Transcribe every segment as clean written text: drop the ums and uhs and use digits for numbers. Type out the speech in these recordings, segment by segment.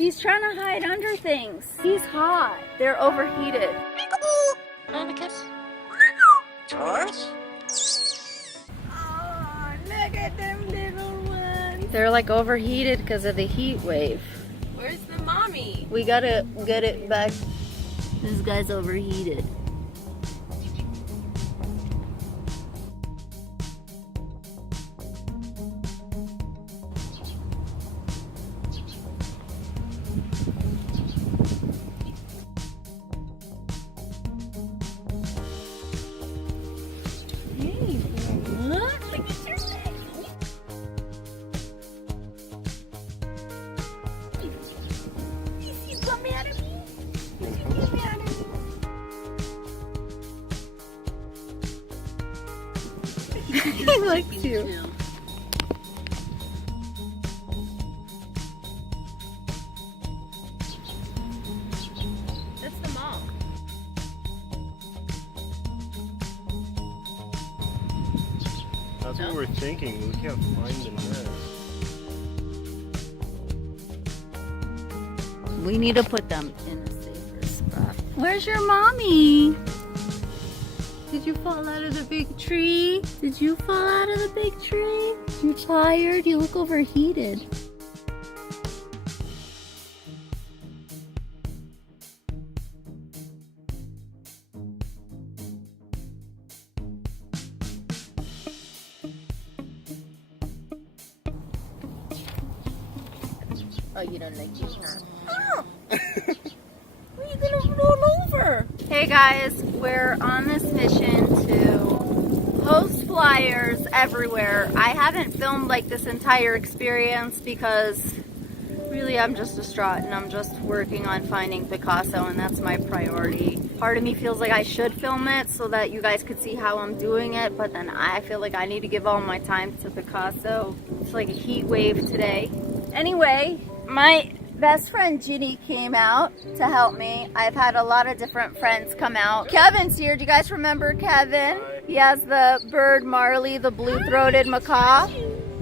He's trying to hide under things. He's hot. They're overheated. And a kiss. George? Oh, look at them little ones. They're like overheated because of the heat wave. Where's the mommy? We gotta get it back. This guy's overheated. He likes you. That's the mom. That's what we're thinking. We can't find the nest. We need to put them in a safer spot. Where's your mommy? Did you fall out of the big tree? Did you fall out of the big tree? You tired? You look overheated. Oh, you don't like this, huh? Oh. Are you gonna roll over? Hey guys, we're on this mission to post flyers everywhere. I haven't filmed like this entire experience because really I'm just distraught and I'm just working on finding Picasso, and that's my priority. Part of me feels like I should film it so that you guys could see how I'm doing it, but then I feel like I need to give all my time to Picasso. It's like a heat wave today. Anyway, my best friend Ginny came out to help me. I've had a lot of different friends come out. Kevin's here. Do you guys remember Kevin? He has the bird Marley, the blue-throated macaw.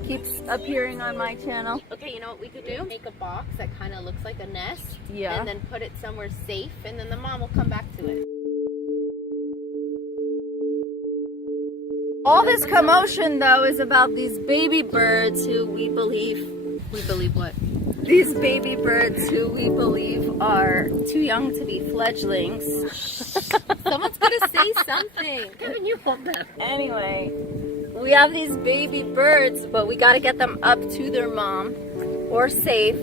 Keeps appearing on my channel. Okay, you know what we could do? Make a box that kind of looks like a nest. Yeah. And then put it somewhere safe, and then the mom will come back to it. All this commotion, though, is about these baby birds who we believe... We believe what? These baby birds who we believe are too young to be fledglings. Someone's gonna say something. Kevin, you hold them. Anyway, we have these baby birds, but we gotta get them up to their mom or safe.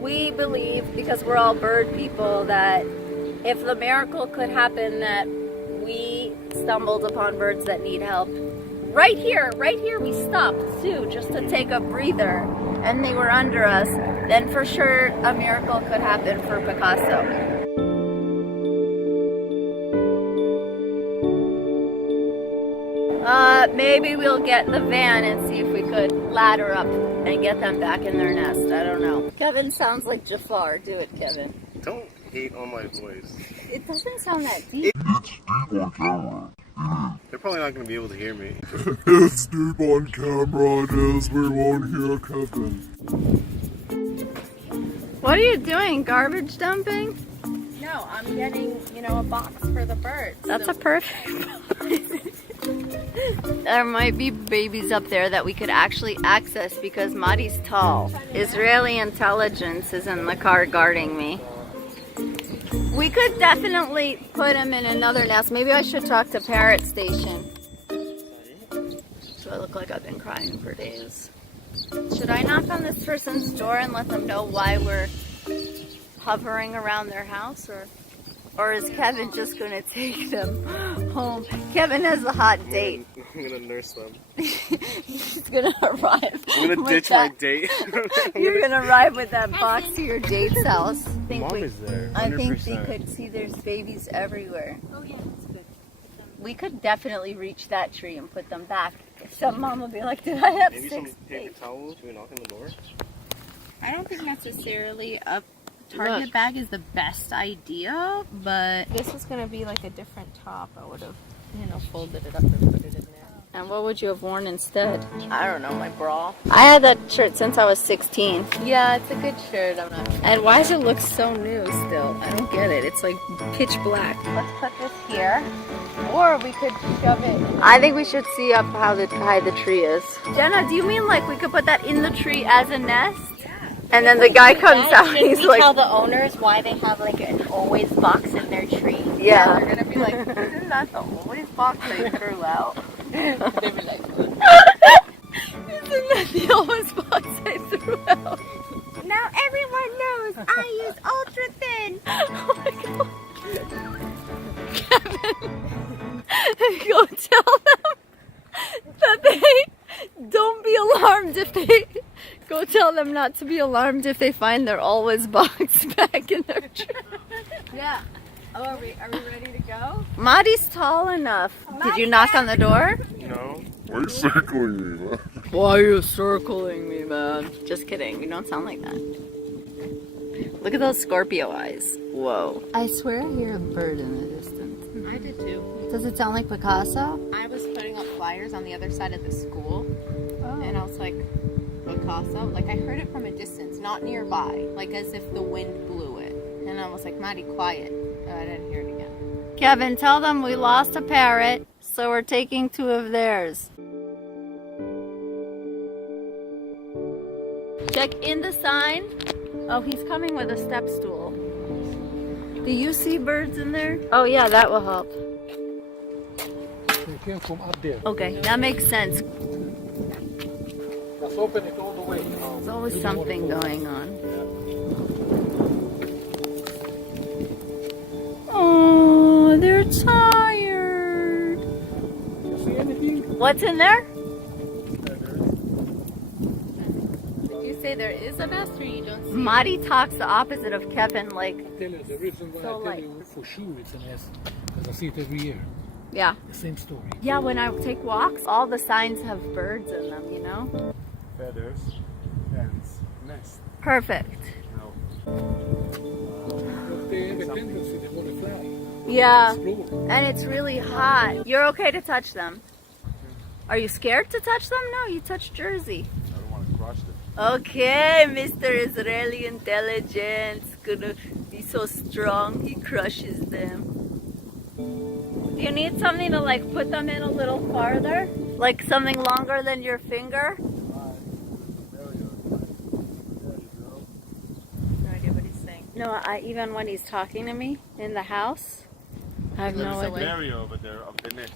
We believe, because we're all bird people, that if the miracle could happen that we stumbled upon birds that need help, right here we stopped too, just to take a breather, and they were under us, then for sure a miracle could happen for Picasso. Maybe we'll get the van and see if we could ladder up and get them back in their nest. I don't know. Kevin sounds like Jafar. Do it, Kevin. Don't hate on my voice. It doesn't sound that deep. It's deep on camera. They're probably not going to be able to hear me. It's deep on camera, as we won't hear Kevin. What are you doing? Garbage dumping? No, I'm getting, a box for the birds. That's a perfect box. There might be babies up there that we could actually access because Mari's tall. Israeli intelligence is in the car guarding me. We could definitely put him in another nest. Maybe I should talk to Parrot Station. So I look like I've been crying for days. Should I knock on this person's door and let them know why we're hovering around their house, or is Kevin just gonna take them home? Kevin has a hot date. I'm gonna nurse them. He's gonna arrive. I'm gonna ditch my date. You're gonna arrive with that box to your date's house. Mom is there. 100%. I think they could see there's babies everywhere. Oh yeah, that's good. We could definitely reach that tree and put them back. Some mom will be like, did I have Maybe 6 some paper babies? towels. Should we knock on the door? I don't think necessarily a Target bag is the best idea, but this was gonna be like a different top. I would have, folded it up and put it in there. And what would you have worn instead? I don't know, my bra. I had that shirt since I was 16. Yeah, it's a good shirt. I'm not. And why does it look so new still? I don't get it. It's like pitch black. Let's put this here. Or we could shove it. I think we should see up how high the tree is. Jenna, do you mean like we could put that in the tree as a nest? And then the guy comes out and he's like... tell the owners why they have like an always box in their tree. Yeah. They're gonna be like, isn't that the always box they threw out? They'd be like, Isn't that the always box I threw out? now everyone knows I use ultra thin. Oh my god. Kevin, go tell them that they don't be alarmed if they... Go tell them not to be alarmed if they find their always box back in their tree. Yeah. Oh, are we ready to go? Mari's tall enough. Did you knock on the door? No. Why are you circling me, man? Why are you circling me, man? Just kidding. You don't sound like that. Look at those Scorpio eyes. Whoa. I swear I hear a bird in the distance. I did too. Does it sound like Picasso? I was putting up flyers on the other side of the school, and I was like, Picasso? Like I heard it from a distance, not nearby, like as if the wind blew it. And I was like, Maddie, quiet. I didn't hear it again. Kevin, tell them we lost a parrot, so we're taking 2 of theirs. Check in the sign. Oh, he's coming with a step stool. Do you see birds in there? Oh yeah, that will help. They came from up there. Okay, that makes sense. Let's open it all the way. There's always something going on. Oh, they're tired. You see anything? What's in there? Did you say there is a nest or you don't see Mari talks the opposite of Kevin, like, Tell you, the reason why So, I tell like- you for sure it's a nest, because I see it every year. yeah. The same story. Yeah, when I take walks, all the signs have birds in them, you know? Feathers, hens, nest. Perfect. No. But they have a tendency, they want to fly. Yeah, Explore. and it's really hot. You're okay to touch them. Are you scared to touch them? No, you touch Jersey. I don't want to crush them. Okay, Mr. Israeli intelligence. Gonna be so strong, he crushes them. Do you need something to like put them in a little farther? Like something longer than your finger? No idea what he's saying. No, even when he's talking to me in the house, I have no There's a idea. berry over there of the nest.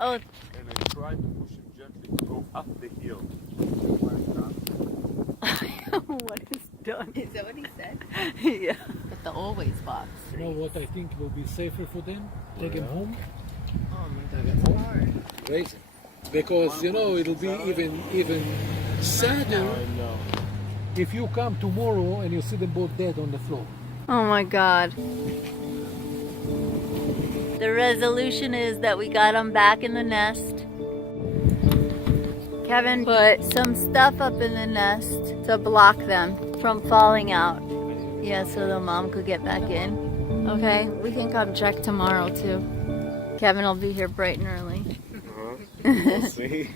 Oh, And I try to push him gently to go up the hill. what is done? Is that what he said? Yeah. With the always box. You know what I think will be safer for them? Take them home, Oh my take them home, raise them. Because, you know, it'll be even sadder know. if you come tomorrow and you see them both dead on the floor. Oh my god. The resolution is that we got them back in the nest. Kevin put some stuff up in the nest to block them from falling out. Yeah, so the mom could get back in. Okay, we can come check tomorrow too. Kevin will be here bright and early. We'll see.